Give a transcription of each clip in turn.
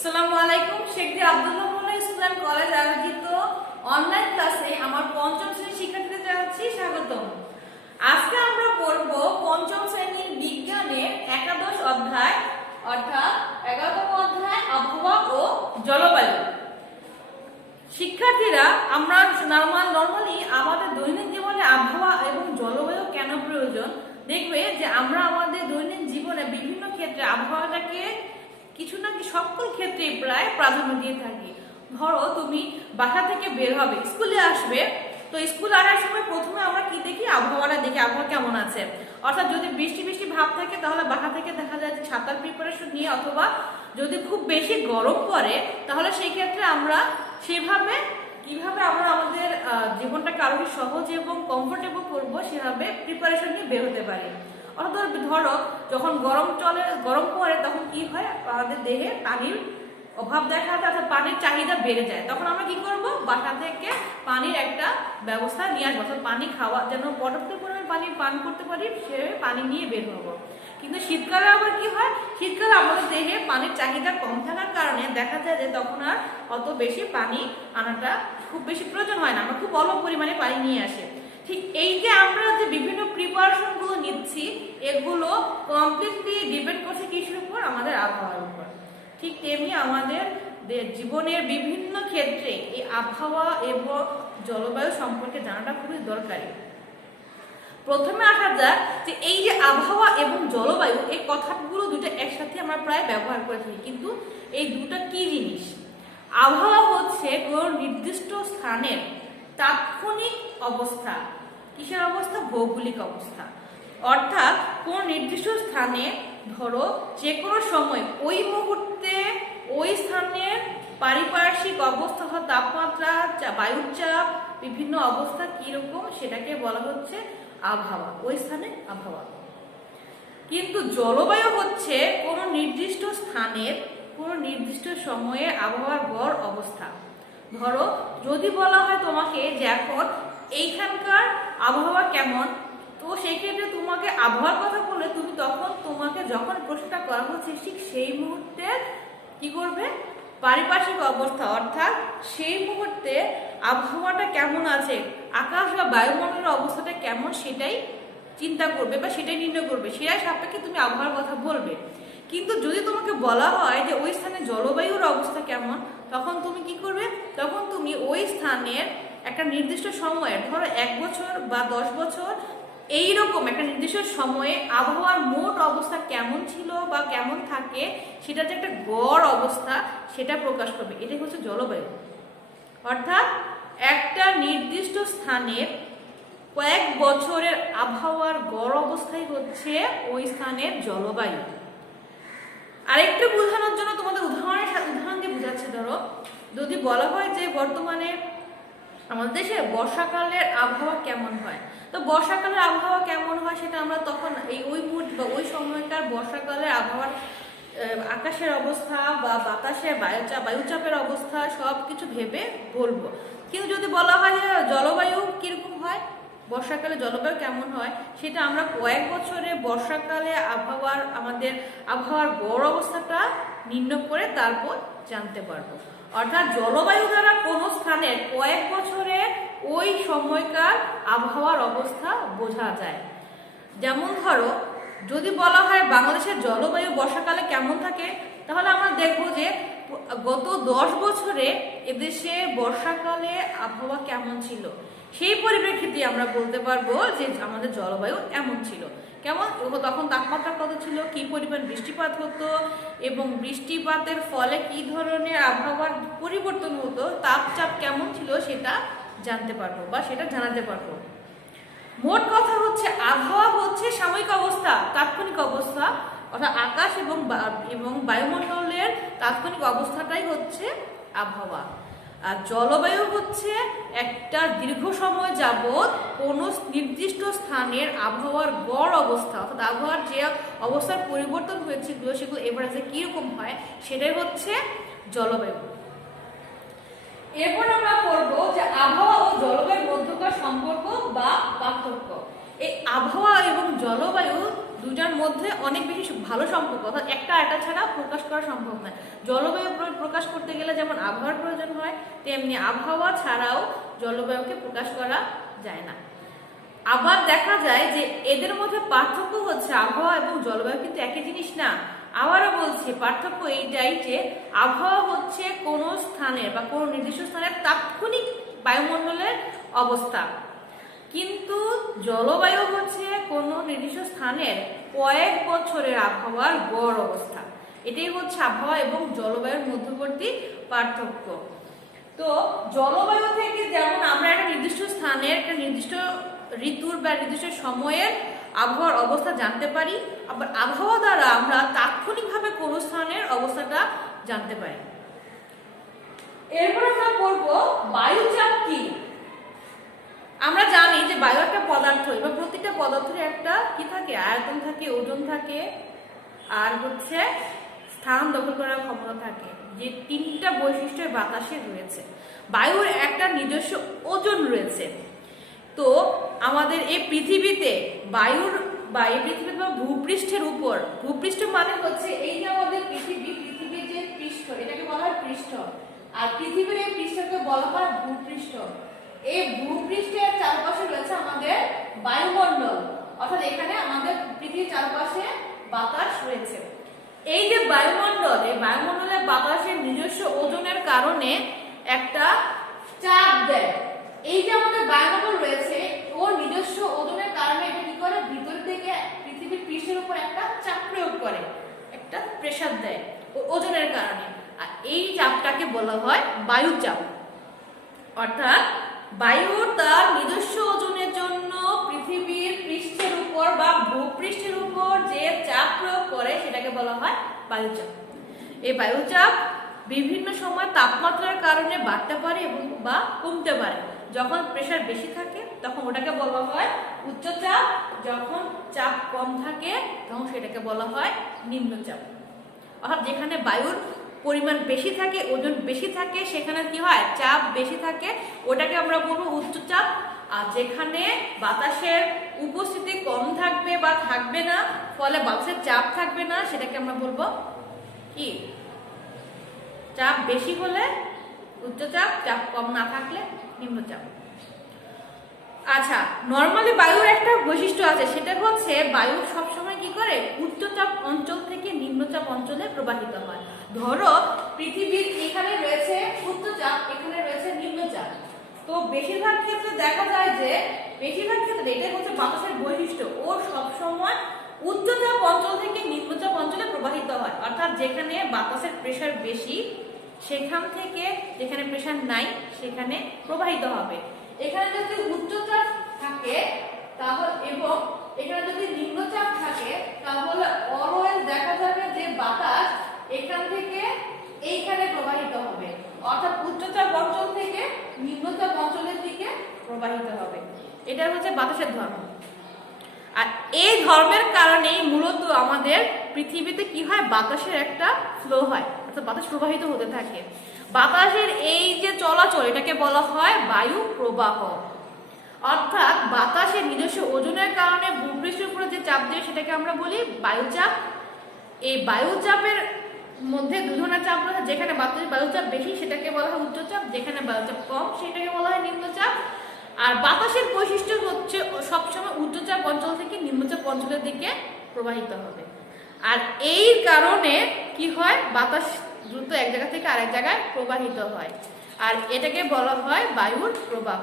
আসসালামু আলাইকুম। শেখ আব্দুল্লাহ মোল্লা school and college আয়োজিত অনলাইন ক্লাসে আমার পঞ্চম শ্রেণীর শিক্ষার্থীদের জানাচ্ছি স্বাগতম। আজকে আমরা পড়ব পঞ্চম শ্রেণীর বিজ্ঞানের একাদশ অধ্যায় অর্থাৎ 11তম অধ্যায় আবহাওয়া ও জলবায়ু। শিক্ষার্থীরা, আমরা নরমালি আমাদের দৈনন্দিন জীবনে আবহাওয়া এবং জলবায়ু কেন প্রয়োজন দেখবে যে আমরা আমাদের দৈনন্দিন জীবনে বিভিন্ন ক্ষেত্রে আবহাওয়াটাকে কিছু না কি সকল ক্ষেত্রে প্রায় প্রাধান্য দিয়ে থাকি। ধরো তুমি বাসা থেকে বের হবে, স্কুলে আসবে, তো স্কুল আসার সময় প্রথমে আমরা কি দেখি? আবহাওয়াটা দেখি, আবহাওয়া কেমন আছে। অর্থাৎ যদি বৃষ্টি বৃষ্টি ভাব থাকে তাহলে বাসা থেকে দেখা যায় যে ছাতার প্রিপারেশন নিয়ে, অথবা যদি খুব বেশি গরম পড়ে তাহলে সেই ক্ষেত্রে আমরা সেভাবে কিভাবে আমরা আমাদের জীবনটাকে আরো সহজ এবং কমফোর্টেবল করবো সেভাবে প্রিপারেশন নিয়ে বের হতে পারি। অর্থাৎ ধরো যখন গরম পড়ে তখন কি হয়? আমাদের দেহে পানির অভাব দেখা যায়, অর্থাৎ পানির চাহিদা বেড়ে যায়। তখন আমরা কি করব? বাসা থেকে পানির একটা ব্যবস্থা নিয়ে আসবো, অর্থাৎ পানি খাওয়া যেন পর্যাপ্ত পরিমাণে পানি পান করতে পারি, সেভাবে পানি নিয়ে বের হবো। কিন্তু শীতকালে আবার কি হয়? শীতকালে আমাদের দেহে পানির চাহিদা কম থাকার কারণে দেখা যায় যে তখন আর অত বেশি পানি আনাটা খুব বেশি প্রয়োজন হয় না, আমরা খুব অল্প পরিমাণে পানি নিয়ে আসি। ঠিক এই যে আমরা যে বিভিন্ন প্রিপারেশন গুলো নিচ্ছি, এগুলো কমপ্লিটলি ডিপেন্ড করছে কিসের উপর? আমাদের আবহাওয়ার উপর। ঠিক তেমনি আমাদের জীবনের বিভিন্ন ক্ষেত্রে এই আবহাওয়া এবং জলবায়ু সম্পর্কে জানাটা খুবই দরকারি। প্রথমে আসা যাক যে এই যে আবহাওয়া এবং জলবায়ু, এই কথাগুলো দুটো একসাথে আমরা প্রায় ব্যবহার করে থাকি, কিন্তু এই দুটো কি জিনিস? আবহাওয়া হচ্ছে কোনো নির্দিষ্ট স্থানের তাৎক্ষণিক অবস্থা। কিসের অবস্থা? ভৌগোলিক অবস্থা। অর্থাৎ কোন নির্দিষ্ট স্থানে ধরো যে কোনো সময় ওই মুহূর্তে ওই স্থানের পারিপার্শ্বিক অবস্থা, তাপমাত্রা, বায়ুর চাপ, বিভিন্ন অবস্থা কিরকম সেটাকে বলা হচ্ছে আবহাওয়া, ওই স্থানে আবহাওয়া। কিন্তু জলবায়ু হচ্ছে কোনো নির্দিষ্ট স্থানের কোনো নির্দিষ্ট সময়ে আবহাওয়ার গড় অবস্থা। ধরো যদি বলা হয় তোমাকে যে এখন এইখানকার আবহাওয়া কেমন, তো সেই ক্ষেত্রে তোমাকে আবহাওয়ার কথা বলে তুমি তোমাকে যখন প্রশ্নটা করা হচ্ছে ঠিক সেই মুহূর্তে কি করবে? পারিপার্শ্বিক অবস্থা, অর্থাৎ সেই মুহূর্তে আবহাওয়াটা কেমন আছে, আকাশ বা বায়ুমণ্ডলের অবস্থাটা কেমন সেটাই চিন্তা করবে বা সেটাই নির্ণয় করবে, সেটাই সাপেক্ষে তুমি আবহাওয়ার কথা বলবে। কিন্তু যদি তোমাকে বলা হয় যে ওই স্থানে জলবায়ুর অবস্থা কেমন, তখন তুমি কি করবে? তখন তুমি ওই স্থানের একটা নির্দিষ্ট সময়ে, ধরো 1 বছর বা 10 বছর এইরকম একটা নির্দিষ্ট সময়ে আবহাওয়ার মোট অবস্থা কেমন ছিল বা কেমন থাকে সেটা যে একটা গড় অবস্থা সেটা প্রকাশ করবে। এটাই হচ্ছে জলবায়ু। অর্থাৎ একটা নির্দিষ্ট স্থানের কয়েক বছরের আবহাওয়ার গড় অবস্থাই হচ্ছে ওই স্থানের জলবায়ু। আরেকটু বোঝানোর জন্য তোমাদের উদাহরণ দিয়ে বোঝাচ্ছে। ধরো যদি বলা হয় যে বর্তমানে আমাদের দেশে বর্ষাকালের আবহাওয়া কেমন হয়, তো বর্ষাকালের আবহাওয়া কেমন হয় সেটা আমরা তখন ওই মুহূর্তে বা ওই সময়কার বর্ষাকালের আবহাওয়ার আকাশের অবস্থা বা বাতাসের বায়ুচাপের অবস্থা সব কিছু ভেবে বলবো। কিন্তু যদি বলা হয় যে জলবায়ু কিরকম হয়, বর্ষাকালে জলবায়ু কেমন হয়, সেটা আমরা কয়েক বছরে বর্ষাকালে আমাদের আবহাওয়ার গড় অবস্থাটা নির্ণয় করে তারপর জানতে পারবো। অর্থাৎ জলবায়ু দ্বারা কোনো স্থানের কয়েক বছরে ওই সময়কার আবহাওয়ার অবস্থা বোঝা যায়। যেমন ধরো যদি বলা হয় বাংলাদেশের জলবায়ু বর্ষাকালে কেমন থাকে, তাহলে আমরা দেখবো যে গত 10 বছরে এদেশে বর্ষাকালে আবহাওয়া কেমন ছিল, সেই পরিপ্রেক্ষিতে আমরা বলতে পারবো যে আমাদের জলবায়ু এমন ছিল। কেমন তখন তাপমাত্রা কত ছিল, কি পরিমাণ বৃষ্টিপাত হতো এবং বৃষ্টিপাতের ফলে কি ধরনের আবহাওয়ার পরিবর্তন হতো, তাপচাপ কেমন ছিল সেটা জানতে পারবো বা সেটা জানাতে পারবো। মোট কথা হচ্ছে আবহাওয়া হচ্ছে সাময়িক অবস্থা, তাৎক্ষণিক অবস্থা, অর্থাৎ আকাশ এবং বায়ুমণ্ডলের তাৎক্ষণিক অবস্থাটাই হচ্ছে আবহাওয়া। আর জলবায়ু হচ্ছে একটা দীর্ঘ সময় যাবৎ কোনো নির্দিষ্ট স্থানের আবহাওয়ার গড় অবস্থা, অর্থাৎ আবহাওয়ার যে অবস্থার পরিবর্তন হয়েছে সেগুলো এভারেজে কিরকম হয় সেটাই হচ্ছে জলবায়ু। এরপর আমরা পড়বো যে আবহাওয়া ও জলবায়ুর মধ্যকার সম্পর্ক বা পার্থক্য। এই আবহাওয়া এবং জলবায়ু দুটার মধ্যে অনেক বেশি ভালো সম্পর্ক, অর্থাৎ একটা আরেকটা ছাড়া প্রকাশ করা সম্ভব নয়। জলবায়ু প্রকাশ করতে গেলে যেমন আবহাওয়ার প্রয়োজন হয়, তেমনি আবহাওয়া ছাড়াও জলবায়ুকে প্রকাশ করা যায় না। আবার দেখা যায় যে এদের মধ্যে পার্থক্য হচ্ছে আবহাওয়া এবং জলবায়ু কিন্তু একই জিনিস না। আবারও বলছি, পার্থক্য এইটাই যে আবহাওয়া হচ্ছে কোনো স্থানের বা কোনো নির্দিষ্ট স্থানের তাৎক্ষণিক বায়ুমণ্ডলের অবস্থা, কিন্তু জলবায়ু হচ্ছে কোনো নির্দিষ্ট স্থানের কয়েক বছরের আবহাওয়ার গড় অবস্থা। এটাই হচ্ছে আবহাওয়া এবং জলবায়ুর মধ্যবর্তী পার্থক্য। তো জলবায়ু থেকে যেমন আমরা একটা নির্দিষ্ট স্থানের একটা নির্দিষ্ট ঋতুর বা নির্দিষ্ট সময়ের আবহাওয়ার অবস্থা জানতে পারি, আবার আবহাওয়া দ্বারা আমরা তাৎক্ষণিকভাবে কোনো স্থানের অবস্থাটা জানতে পারি। এরপর আমরা পড়বো বায়ুচাপ কি। আমরা জানি যে বায়ু একটা পদার্থ, এবার প্রতিটা পদার্থের একটা কি থাকে, আয়তন থাকে, ওজন থাকে, আর হচ্ছে স্থান দখল করার ক্ষমতা থাকে, যে তিনটা বৈশিষ্ট্য বাতাসে রয়েছে। বায়ুর একটা নিজস্ব ওজন রয়েছে। তো আমাদের এই পৃথিবীতে বায়ুর বা এই পৃথিবীর বা ভূপৃষ্ঠের উপর, ভূপৃষ্ঠ মানে হচ্ছে এই যে আমাদের পৃথিবীর যে পৃষ্ঠ, এটাকে বলা হয় পৃষ্ঠ, আর পৃথিবীর এই পৃষ্ঠকে বলা হয় ভূপৃষ্ঠ। এই ভূপৃষ্ঠের চারপাশে রয়েছে আমাদের বায়ুমণ্ডল, অর্থাৎ এখানে আমাদের পৃথিবীর চারপাশে বাতাস রয়েছে। এই যে বায়ুমণ্ডল, এই বায়ুমণ্ডলের বাতাসের নিজস্ব ওজনের কারণে একটা চাপ দেয়। এই যে আমাদের বায়ুমণ্ডল রয়েছে, ওর নিজস্ব ওজনের কারণে এটা কি করে, ভিতর থেকে পৃথিবীর পৃষ্ঠের উপর একটা চাপ প্রয়োগ করে, একটা প্রেসার দেয় ওজনের কারণে। আর এই চাপটাকে বলা হয় বায়ুচাপ। অর্থাৎ বায়ু তার নিজস্ব ওজনের জন্য পৃথিবীর পৃষ্ঠের উপর বা ভূপৃষ্ঠের উপর যে চাপ প্রয়োগ করে সেটাকে বলা হয় বায়ুচাপ। এই বায়ুচাপ বিভিন্ন সময় তাপমাত্রার কারণে বাড়তে পারে এবং বা কমতে পারে। যখন প্রেসার বেশি থাকে তখন ওটাকে বলা হয় উচ্চচাপ, যখন চাপ কম থাকে তখন সেটাকে বলা হয় নিম্নচাপ। অর্থাৎ যেখানে বায়ুর পরিমাণ বেশি থাকে, ওজন বেশি থাকে, সেখানে কি হয়, চাপ বেশি থাকে, ওটাকে আমরা বলবো উচ্চচাপ। আর যেখানে বাতাসের উপস্থিতি কম থাকবে বা থাকবে না, ফলে বাতাসের চাপ থাকবে না, সেটাকে আমরা বলবো কি, চাপ বেশি হলে উচ্চচাপ, চাপ কম না থাকলে নিম্নচাপ। আচ্ছা, নরমালি বায়ুর একটা বৈশিষ্ট্য আছে, সেটা হচ্ছে বায়ু সবসময় কি করে, উচ্চচাপ অঞ্চল থেকে নিম্নচাপ অঞ্চলে প্রবাহিত হয়। ধরো পৃথিবীর এখানে রয়েছে উচ্চচাপ, এখানে রয়েছে নিম্নচাপ। তো বেশিরভাগ ক্ষেত্রে দেখা যায় যে এটাই হচ্ছে বাতাসের বৈশিষ্ট্য, ও সবসময় উচ্চচাপ অঞ্চল থেকে নিম্নচাপ অঞ্চলে প্রবাহিত হয়। অর্থাৎ যেখানে বাতাসের প্রেসার বেশি সেখান থেকে যেখানে প্রেসার নাই সেখানে প্রবাহিত হবে। এখানে যদি উচ্চচাপ থাকে তাহলে এবং এখানে যদি নিম্নচাপ থাকে তাহলে অলওয়েজ দেখা যাবে যে বাতাস এখান থেকে এইখানে প্রবাহিত হবে, অর্থাৎ উচ্চচাপ অঞ্চল থেকে নিম্নচাপ অঞ্চলের দিকে প্রবাহিত হবে। এটা হচ্ছে বাতাসের ধর্ম। আর এই ধর্মের কারণেই মূলত আমাদের পৃথিবীতে কি হয়, বাতাসের একটা ফ্লো হয়, অর্থাৎ বাতাস প্রবাহিত হতে থাকে। বাতাসের এই যে চলাচল, এটাকে বলা হয় বায়ু প্রবাহ। অর্থাৎ বাতাসের নিজস্ব ওজনের কারণে ভূপৃষ্ঠের উপরে যে চাপ দিয়ে সেটাকে আমরা বলি বায়ুচাপ। এই বায়ুচাপের মধ্যে দু ধরনের চাপ রয়েছে, যেখানে বায়ুচাপ বেশি সেটাকে বলা হয় উচ্চচাপ, যেখানে বায়ুচাপ কম সেটাকে বলা হয় নিম্নচাপ। আর বাতাসের বৈশিষ্ট্য হচ্ছে সবসময় উচ্চচাপ অঞ্চল থেকে নিম্নচাপ অঞ্চলের দিকে প্রবাহিত হবে। আর এই কারণে কি হয়, বাতাস দ্রুত এক জায়গা থেকে আরেক জায়গায় প্রবাহিত হয়, আর এটাকে বলা হয় বায়ুর প্রবাহ।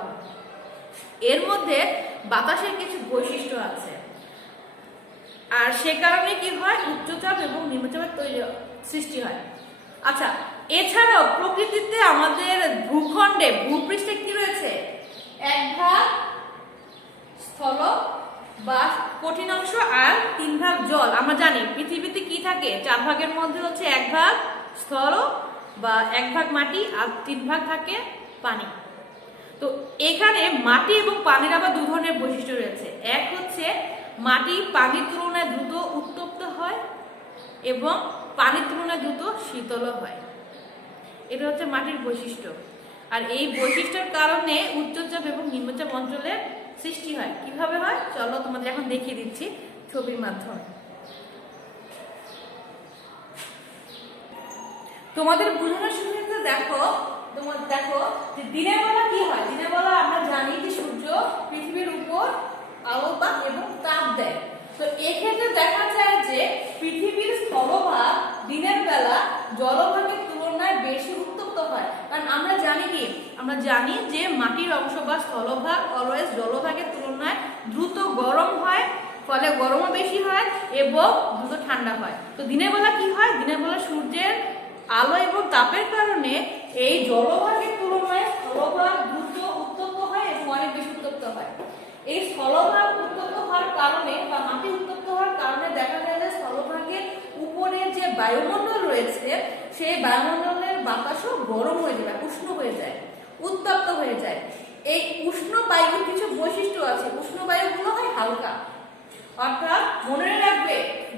এর মধ্যে বাতাসের কিছু বৈশিষ্ট্য আছে, আর সে কারণে কি হয়, উচ্চচাপ এবং নিম্নচাপের সৃষ্টি হয়। আচ্ছা, এছাড়াও প্রকৃতিতে আমাদের ভূখণ্ডে ভূপৃষ্ঠে কি রয়েছে, এক ভাগ স্থল বা কঠিন অংশ আর 3 ভাগ জল। আমরা জানি পৃথিবীতে কি থাকে, 4 ভাগের মধ্যে হচ্ছে 1 ভাগ স্থল বা 1 ভাগ মাটি আর 3 ভাগ থাকে পানি। তো এখানে মাটি এবং পানির আবার দু ধরনের বৈশিষ্ট্য রয়েছে। এক হচ্ছে মাটি পানির তুলনায় দ্রুত উত্তপ্ত হয় এবং পানির তুলনায় দ্রুত শীতল হয়। এটা হচ্ছে মাটির বৈশিষ্ট্য। আর এই বৈশিষ্ট্যের কারণে উচ্চচাপ এবং নিম্নচাপ অঞ্চলের সৃষ্টি হয়। কিভাবে হয় চলো তোমাদের এখন দেখিয়ে দিচ্ছি ছবির মাধ্যমে। তোমাদের বোঝানোর সুবিধা দেখো, তোমার দেখো যে দিনের বেলা কি হয়, দিনের বেলা আমরা জানি যে সূর্য পৃথিবীর উপর আলোকপাত এবং তাপ দেয়। তো এক্ষেত্রে দেখা যায় যে পৃথিবীর স্থলভাগ দিনের বেলা জলভাগের তুলনায় বেশি উত্তপ্ত হয়। কারণ আমরা জানি কি, আমরা জানি যে মাটির অংশ বা স্থলভাগ অলওয়েজ জলভাগের তুলনায় দ্রুত গরম হয়, ফলে গরমও বেশি হয় এবং দ্রুত ঠান্ডা হয়। তো দিনের বেলা কি হয়, দিনের বেলা সূর্যের আলো এবং তাপের কারণে এই জলভাগের তুলনায় স্থলভাগ দ্রুত উত্তপ্ত হয় এবং অনেক বেশি উত্তপ্ত হয়। এই স্থলভাগ উত্তপ্ত হওয়ার কারণে বা মাটি উত্তপ্ত হওয়ার কারণে দেখা যায় যে স্থলভাগের উপরে যে বায়ুমণ্ডল রয়েছে সেই বায়ুমণ্ডলের বাতাসও গরম হয়ে যায়, উষ্ণ হয়ে যায়, উত্তপ্ত হয়ে যায়। এই উষ্ণ বায়ুর কিছু বৈশিষ্ট্য আছে। উষ্ণ বায়ুগুলো হয় হালকা, অর্থাৎ মনে রাখবে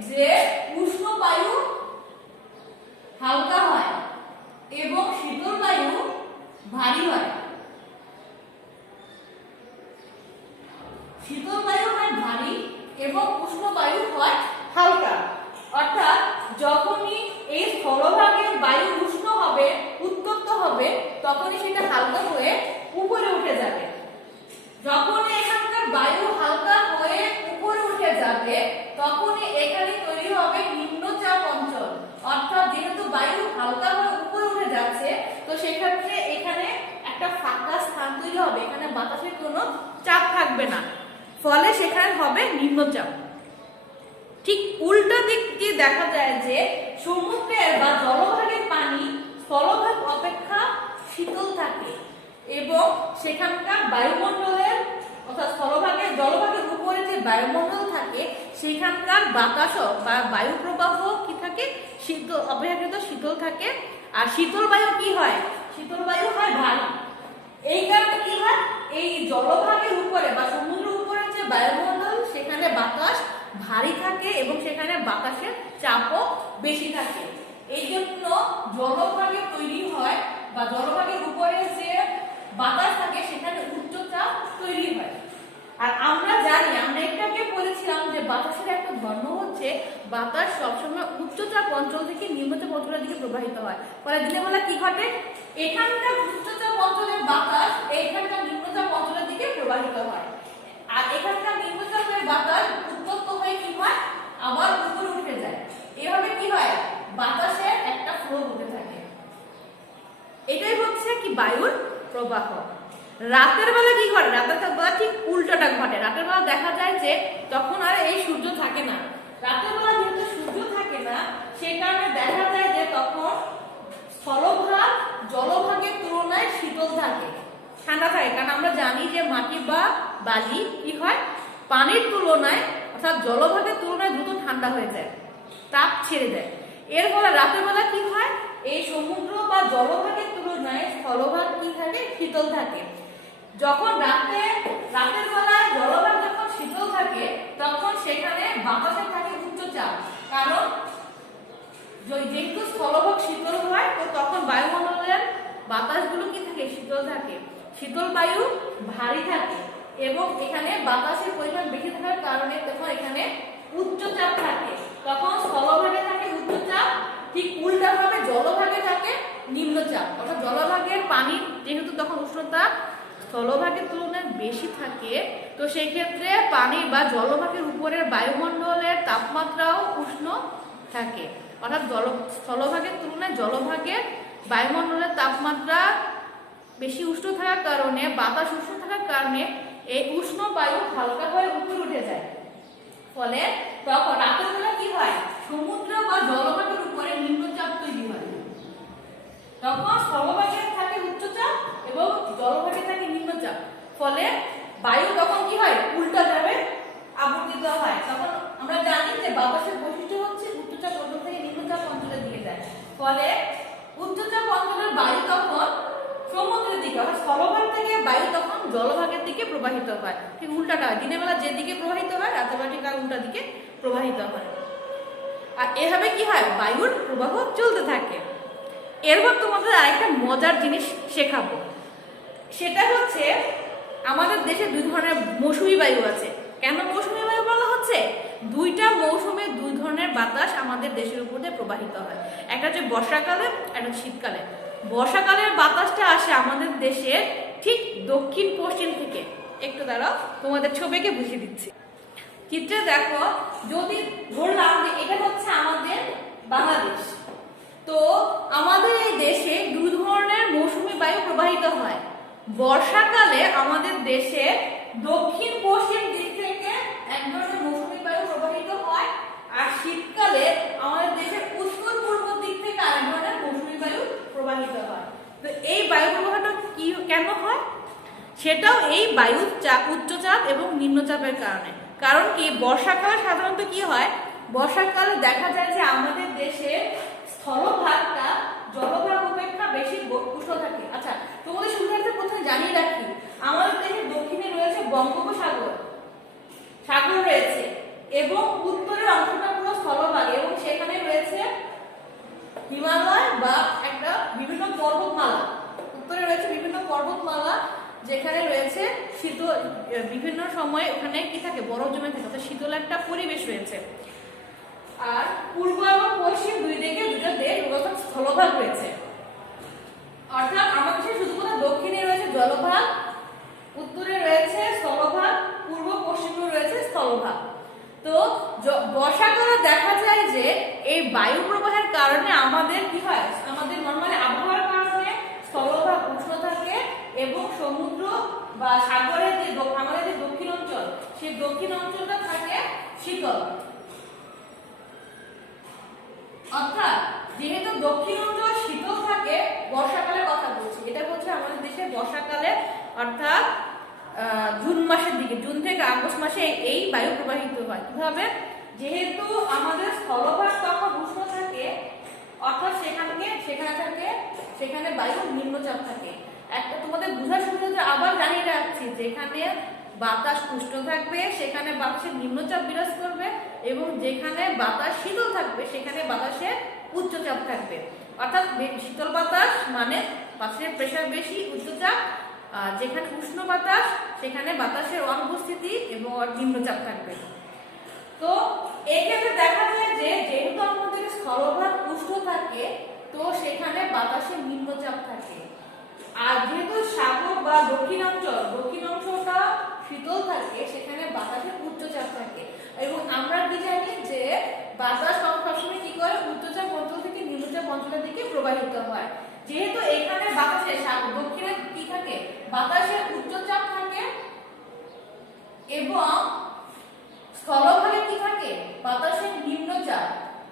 যে উষ্ণ বায়ু হালকা হয় এবং শীতল বায়ু ভারী হয়। শীতল বায়ু হয় ভারী এবং উষ্ণ বায়ু হয় হালকা। অর্থাৎ যখনই এই স্থলভাগের বায়ু উষ্ণ হবে, উত্তপ্ত হবে, তখনই সেটা হালকা হয়ে উপরে উঠে যাবে। যখনই এখানকার বায়ু হালকা হয়ে উপরে উঠে যাবে, তখনই এখানে তৈরি হবে নিম্নচাপ অঞ্চল। অর্থাৎ যেহেতু বায়ু হালকা হয়ে উপরে উঠে যাচ্ছে, তো সেক্ষেত্রে এখানে একটা ফাঁকা স্থান তৈরি হবে, এখানে বাতাসের কোনো চাপ থাকবে না, ফলে সেখানে হবে নিম্নচাপ। ঠিক উল্টো দিক দিয়ে দেখা যায় যে সমুদ্রের বা জলভাগের পানি স্থলভাগ অপেক্ষা শীতল থাকে এবং সেখানকার বায়ুমণ্ডলের অর্থাৎ স্থলভাগের জলভাগের উপরে যে বায়ুমণ্ডল থাকে সেখানকার বাতাসও বা বায়ু প্রবাহ কি থাকে, শীতল, অপেক্ষাকৃত শীতল থাকে। আর শীতল বায়ু কি হয়, শীতল বায়ু হয় ভারী। এই কারণে কি হয়, এই জলভাগের উপরে বা সমুদ্রের উপরে যে বায়ুমণ্ডল সেখানে বাতাস ভারী থাকে এবং সেখানে বাতাসের চাপও বেশি থাকে। এই জন্য জলভাগে তৈরি হয় বা জলভাগের উপরে যে বাতাস থাকে সেখানে উচ্চচাপ তৈরি হয়। আর আমরা জানি, আমরা এটাকে বলেছিলাম যে বাতাসের একটা ধর্ম হচ্ছে বাতাস সবসময় উচ্চচাপ অঞ্চল থেকে নিম্নচাপ অঞ্চলের দিকে প্রবাহিত হয়। ফলে দিনের বেলা কি ঘটে, এখানকার উচ্চচাপ অঞ্চলের বাতাস এখানকার নিম্নচাপ অঞ্চলের দিকে প্রবাহিত হয়। আর এখানকার নিম্নচাপের বাতাস উত্তপ্ত হয়ে কি হয়, আবার উপরে উঠে যায়। এভাবে কি হয়, বাতাসের একটা ফ্লো হতে থাকে। এটাই হচ্ছে কি বায়ুর প্রবাহ। রাতের বেলা কি ঘটে, রাতের বেলা ঠিক উল্টোটা ঘটে। রাতের বেলা দেখা যায় যে তখন আর এই সূর্য থাকে না। রাতের বেলা যেহেতু সূর্য থাকে না, সেই কারণে দেখা যায় যে তখন স্থলভাগ জলভাগের তুলনায় শীতল থাকে, ঠান্ডা থাকে। কারণ আমরা জানি যে মাটি বা বালি কি হয়, পানির তুলনায় অর্থাৎ জলভাগের তুলনায় দ্রুত ঠান্ডা হয়ে যায়, তাপ ছেড়ে দেয়। এর ফলে রাতের বেলা কি হয়, এই সমুদ্র বা জলভাগের তুলনায় স্থলভাগ কি থাকে, শীতল থাকে। যখন রাতের বেলায় জলভাগ যখন শীতল থাকে, তখন সেখানে বাতাসে থাকে উচ্চচাপ। কারণ যেহেতু স্থলভাগ শীতল হয়, তো তখন বায়ুমণ্ডলের বাতাসগুলো কি থাকে, শীতল থাকে। শীতল বায়ু ভারী থাকে এবং এখানে বাতাসের পরিমাণ বেশি থাকার কারণে তখন এখানে উচ্চচাপ থাকে। তখন স্থলভাগে থাকে উচ্চচাপ, ঠিক উল্টাভাবে জলভাগে থাকে নিম্নচাপ। অর্থাৎ জলভাগের পানি যেহেতু তখন উষ্ণতা স্থলভাগের তুলনায় বেশি থাকে, তো সেই ক্ষেত্রে পানি বা জলভাগের উপরের বায়ুমণ্ডলের তাপমাত্রাও উষ্ণ থাকে। অর্থাৎ স্থলভাগের তুলনায় জলভাগের বায়ুমণ্ডলের তাপমাত্রা বেশি উষ্ণ থাকার কারণে, বাতাস উষ্ণ থাকার কারণে এই উষ্ণ বায়ু হালকা হয়ে উপরে উঠে যায়। ফলে তখন রাতের বেলা কি হয়, সমুদ্র বা জলভাগের উপরে নিম্নচাপ তৈরি হয়। তখন স্থলভাগে থাকে উচ্চচাপ এবং জলভাগে থাকে নিম্নচাপ। ফলে বায়ু তখন কি হয়, উল্টা যাবে আবর্তিত হয়। তখন আমরা জানি যে বাতাসের বৈশিষ্ট্য হচ্ছে উচ্চচাপ অঞ্চল থেকে নিম্নচাপ অঞ্চলের দিকে যায়। ফলে উচ্চচাপ অঞ্চলের বায়ু তখন সমুদ্রের দিকে, অর্থাৎ স্থলভাগ থেকে বায়ু তখন জলভাগের দিকে প্রবাহিত হয়। ঠিক উল্টাটা হয়, দিনের বেলা যে দিকে প্রবাহিত হয়, রাতের বেলা ঠিক উল্টা দিকে প্রবাহিত হয়। আর এভাবে কি হয়, বায়ুর প্রবাহ চলতে থাকে। এরপর তোমাদের আরেকটা মজার জিনিস শেখাবো। সেটা হচ্ছে আমাদের দেশে দুই ধরনের মৌসুমী বায়ু আছে। কেন মৌসুমী বায়ু বলা হচ্ছে, দুইটা মৌসুমে দুই ধরনের বাতাস আমাদের দেশের উপর দিয়ে প্রবাহিত হয়, একটা হচ্ছে বর্ষাকালে, একটা শীতকালে। বর্ষাকালের বাতাসটা আসে আমাদের দেশের ঠিক দক্ষিণ পশ্চিম থেকে। একটু দাঁড়াও, তোমাদের ছবিকে বুঝিয়ে দিচ্ছি। চিত্রে দেখো, যদি ধরলাম যে এটা হচ্ছে আমাদের বাংলাদেশ, তো আমাদের এই দেশে দুই ধরনের মৌসুমী বায়ু প্রবাহিত হয়। বর্ষাকালে আমাদের দেশে দক্ষিণ পশ্চিম দিক থেকে এক ধরনের মৌসুমী বায়ু প্রবাহিত হয়, আর শীতকালে আমাদের দেশের উত্তর পূর্ব দিক থেকে আরেক ধরনের মৌসুমী বায়ু প্রবাহিত হয়। তো এই বায়ু প্রবাহটা কি কেন হয়? সেটাও এই বায়ু উচ্চচাপ এবং নিম্নচাপের কারণে। কারণ কি, বর্ষাকালে সাধারণত কি হয়, বর্ষাকালে দেখা যায় যে আমাদের দেশে স্থলভাগটা জলভাগ অপেক্ষা বেশি উষ্ণ থাকে। আচ্ছা, তোমাদের সুবিধার্থে প্রথমে জানিয়ে রাখি, আমাদের দেশের দক্ষিণে রয়েছে বঙ্গোপসাগর, সাগর রয়েছে, এবং উত্তরের অংশটা পুরো স্থলভাগ, এবং সেখানে রয়েছে হিমালয় বা একটা বিভিন্ন পর্বতমালা। উত্তরে রয়েছে বিভিন্ন পর্বতমালা, যেখানে রয়েছে শীতল, বিভিন্ন সময় ওখানে কি থাকে, বরফ জমে থাকে, অর্থাৎ শীতল একটা পরিবেশ রয়েছে। আর পূর্ব এবং পশ্চিম দুই দিকে দুটো দেশ অর্থাৎ স্থলভাগ রয়েছে। অর্থাৎ আমাদের শুধুমাত্র দক্ষিণে রয়েছে জলভাগ, উত্তরে রয়েছে স্থলভাগ, পূর্ব পশ্চিমে রয়েছে স্থলভাগ। তো বর্ষাকালে দেখা যায় যে এই বায়ু প্রবাহের কারণে আমাদের কি হয়, আমাদের নরমালি আবহাওয়ার কারণে স্থলভাগ উষ্ণ থাকে এবং সমুদ্র বা সাগরের যে আমাদের যে দক্ষিণ অঞ্চল, সেই দক্ষিণ অঞ্চলটা থাকে শীতল। অর্থাৎ যেহেতু দক্ষিণ অঞ্চল শীতল থাকে, বর্ষাকালের কথা বলছি, এটা হচ্ছে আমাদের দেশে বর্ষাকালে, অর্থাৎ জুন মাসের দিকে, জুন থেকে আগস্ট মাসে এই বায়ু প্রবাহিত হয়। কিভাবে? যেহেতু আমাদের স্থলভাগ তখন উষ্ণ থাকে, অর্থাৎ সেখানে বায়ু নিম্নচাপ থাকে। একটা তোমাদের বোঝার সুবিধা আবার জানিয়ে রাখছি, যেখানে বাতাস উষ্ণ থাকবে সেখানে বাতাসের নিম্নচাপ বিরাজ করবে, এবং যেখানে বাতাস শীতল থাকবে সেখানে বাতাসের উচ্চচাপ থাকবে। অর্থাৎ শীতল বাতাস মানে বাতাসের প্রেসার বেশি, উচ্চচাপ। যেখানে উষ্ণ বাতাস সেখানে বাতাসের অনুপস্থিতি এবং নিম্নচাপ থাকবে। তো এক্ষেত্রে দেখা যায় যে যেহেতু আমাদের স্থলভাগ উষ্ণ থাকে, তো সেখানে বাতাসের নিম্নচাপ থাকে। আর যেহেতু সাগর বা দক্ষিণ অংশটা শীতল থাকে, সেখানে বাতাসের উচ্চচাপ থাকে। এবং আমরা কি জানি যে বাতাস সবসময় কি করে, উচ্চচাপ অঞ্চল থেকে নিম্নচাপ অঞ্চলের দিকে প্রবাহিত হয়। যেহেতু এখানে বাতাসের দক্ষিণে কি থাকে, বাতাসের উচ্চচাপ থাকে, এবং স্থলভাগে কি থাকে, বাতাসের নিম্নচাপ,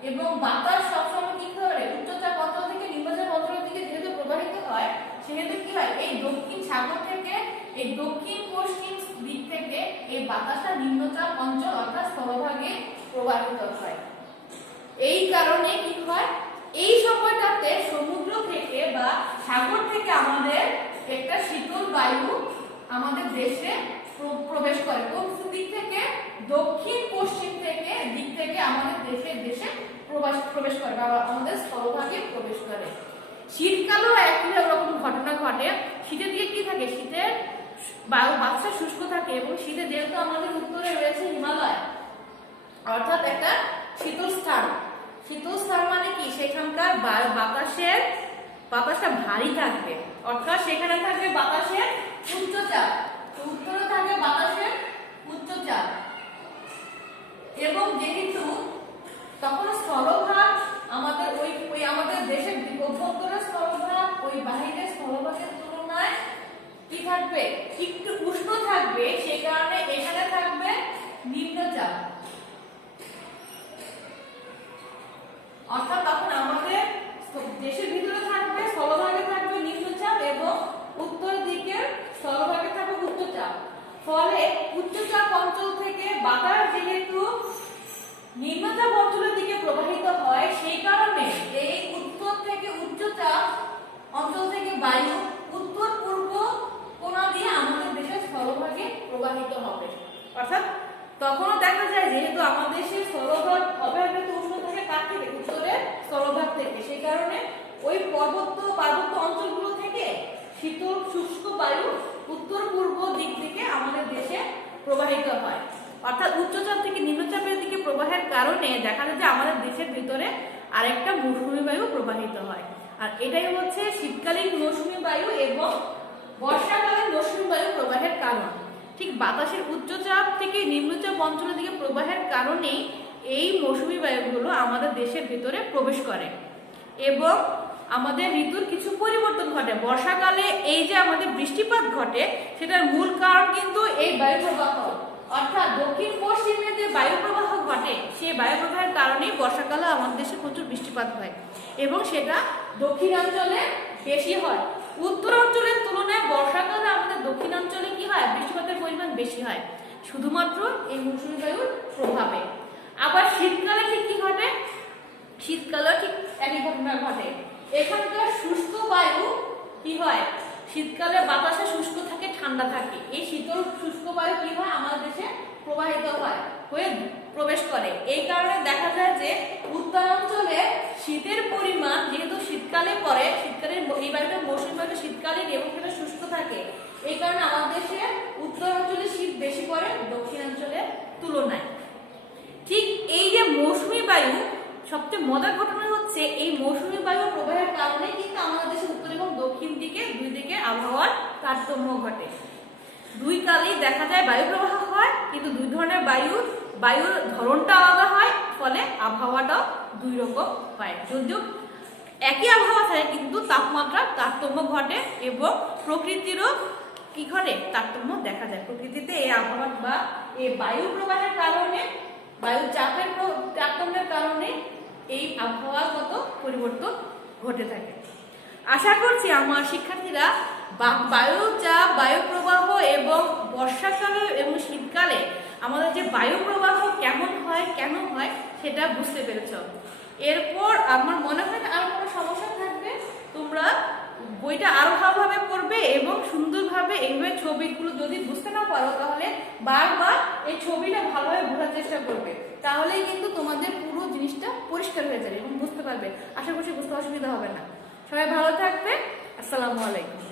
এবং বাতাস সবসময় কি করে, উচ্চচাপ অঞ্চল থেকে নিম্নচাপ অঞ্চলের দিকে যেহেতু প্রবাহিত হয়, সেহেতু কি হয়, এই দক্ষিণ সাগর থেকে, এই দক্ষিণ পশ্চিম দিক থেকে এই বাতাসটা নিম্নচাপ অঞ্চল অর্থাৎ স্থলভাগে প্রবাহিত হয়। এই কারণে কি হয়, এই সময়টাতে সমুদ্র থেকে বা সাগর থেকে আমাদের একটা শীতল বায়ু আমাদের দেশে প্রবেশ করে। কোন দিক থেকে? দক্ষিণ পশ্চিম দিক থেকে আমাদের দেশে প্রবেশ করে বা আমাদের স্থলভাগে প্রবেশ করে। শীতকালেও একই রকম ঘটনা ঘটে। শীতের দিকে কি থাকে, শীতের বাতাস শুষ্ক থাকে, এবং শীতে যেহেতু আমাদের উত্তরে রয়েছে হিমালয়, অর্থাৎ একটা শীতল স্থান মানে কি, সেখানকার বাতাসটা ভারী থাকবে, অর্থাৎ সেখানে থাকবে বাতাসের উচ্চচাপ, উত্তরে থাকবে বাতাসের উচ্চচাপ। এবং যেহেতু তখন স্থলভাগ আমাদের ওই আমাদের দেশের অভ্যন্তরের স্থলভাগ ওই বাহিরের স্থলভাগের তুলনায় কি থাকবে, একটু উষ্ণ থাকবে, সেই কারণে এখানে থাকবে নিম্নচাপ। অর্থাৎ তখন আমাদের দেশের ভিতরে থাকবে, স্থলভাগে থাকবে নিম্নচাপ, এবং উত্তর দিকের স্থলভাগে থাকবে উচ্চচাপ। ফলে উচ্চচাপ অঞ্চল থেকে বাতাস যেহেতু নিম্নচাপ অঞ্চলের দিকে প্রবাহিত হয়, সেই কারণে এই উত্তর থেকে উচ্চচাপ অঞ্চল থেকে বায়ু উত্তর পূর্ব কোণা দিয়ে আমাদের দেশের স্থলভাগে প্রবাহিত হবে। অর্থাৎ তখনও দেখা যায় যেহেতু আমাদের দেশের স্থলভাগ অপেক্ষাকৃত উষ্ণ থাকে তার থেকে, উত্তরের স্থলভাগ থেকে, সেই কারণে ওই পার্বত্য অঞ্চলগুলো থেকে শীতল শুষ্ক বায়ু উত্তর পূর্ব দিক থেকে আমাদের দেশে প্রবাহিত হয়। অর্থাৎ উচ্চচাপ থেকে নিম্নচাপের দিকে প্রবাহের কারণে দেখা যায় যে আমাদের দেশের ভিতরে আরেকটা মৌসুমী বায়ু প্রবাহিত হয়। আর এটাই হচ্ছে শীতকালীন মৌসুমী বায়ু এবং বর্ষাকালীন মৌসুমী বায়ু প্রবাহের কারণ। ঠিক বাতাসের উচ্চচাপ থেকে নিম্নচাপ অঞ্চলের দিকে প্রবাহের কারণেই এই মৌসুমী বায়ুগুলো আমাদের দেশের ভিতরে প্রবেশ করে এবং আমাদের ঋতুর কিছু পরিবর্তন ঘটে। বর্ষাকালে এই যে আমাদের বৃষ্টিপাত ঘটে সেটার মূল কারণ কিন্তু এই বায়ু প্রবাহ, অর্থাৎ দক্ষিণ পশ্চিমে যে বায়ু প্রবাহ ঘটে সেই বায়ু প্রবাহের কারণেই বর্ষাকালে আমাদের দেশে প্রচুর বৃষ্টিপাত হয় এবং সেটা দক্ষিণাঞ্চলে বেশি হয়। উত্তর অঞ্চলের তুলনায় বর্ষাকালে আমাদের দক্ষিণাঞ্চলে কি হয়, বৃষ্টিপাতের পরিমাণ বেশি হয় শুধুমাত্র এই মৌসুমী বায়ুর প্রভাবে। আবার শীতকালে ঠিক কি ঘটে, শীতকালে ঠিক একই ঘটনা ঘটে। এখানকার শুষ্ক বায়ু কি হয়, শীতকালে বাতাসে শুষ্ক থাকে, ঠান্ডা থাকে। এই শীতল শুষ্ক বায়ু কি হয় আমাদের দেশে প্রবাহিত হয়, হয়ে প্রবেশ করে। এই কারণে দেখা যায় যে উত্তরাঞ্চলে শীতের পরিমাণ যেহেতু শীতকালে পড়ে, শীতকালে এই বায়ুটা মৌসুমী বায়ুটা শীতকালীন এবং সেটা শুষ্ক থাকে, এই কারণে আমাদের দেশে উত্তরাঞ্চলে শীত বেশি পড়ে দক্ষিণাঞ্চলের তুলনায়। ঠিক এই যে মৌসুমী বায়ু, সবচেয়ে মজার ঘটনা হচ্ছে এই মৌসুমী বায়ু প্রবাহের কারণে কিন্তু আমাদের দেশে উত্তর এবং দক্ষিণ দিকে দুই দিকে আবহাওয়ার তারতম্য ঘটে। দুই কালেই দেখা যায় বায়ু প্রবাহ হয়, কিন্তু দুই ধরনের বায়ুর ধরনটা আলাদা হয়, ফলে আবহাওয়াটাও দুই রকম হয়। যদিও একই আবহাওয়া থাকে কিন্তু তাপমাত্রার তারতম্য ঘটে এবং প্রকৃতিরও কি ঘটে, তারতম্য দেখা যায়। প্রকৃতিতে এই আবহাওয়া বা এই বায়ু প্রবাহের কারণে, বায়ু চাপের তারতম্যের কারণে এই আবহাওয়াগত পরিবর্তন ঘটে থাকে। আশা করছি আমার শিক্ষার্থীরা বায়ু চাপ, বায়ু প্রবাহ এবং বর্ষাকালে এবং শীতকালে আমাদের যে বায়ু প্রবাহ কেমন হয়, কেন হয় সেটা বুঝতে পেরেছ। এরপর আমার মনে হয় না আর কোনো সমস্যা থাকবে। তোমরা বইটা আরো ভালোভাবে পড়বে এবং সুন্দরভাবে এইভাবে ছবিগুলো যদি বুঝতে না পারো তাহলে বারবার এই ছবিটা ভালোভাবে বোঝার চেষ্টা করবে, তাহলেই কিন্তু তোমাদের পুরো জিনিসটা পরিষ্কার হয়ে যাবে এবং বুঝতে পারবে। আশা করছি বুঝতে অসুবিধা হবে না। সবাই ভালো থাকবে। আসসালামু আলাইকুম।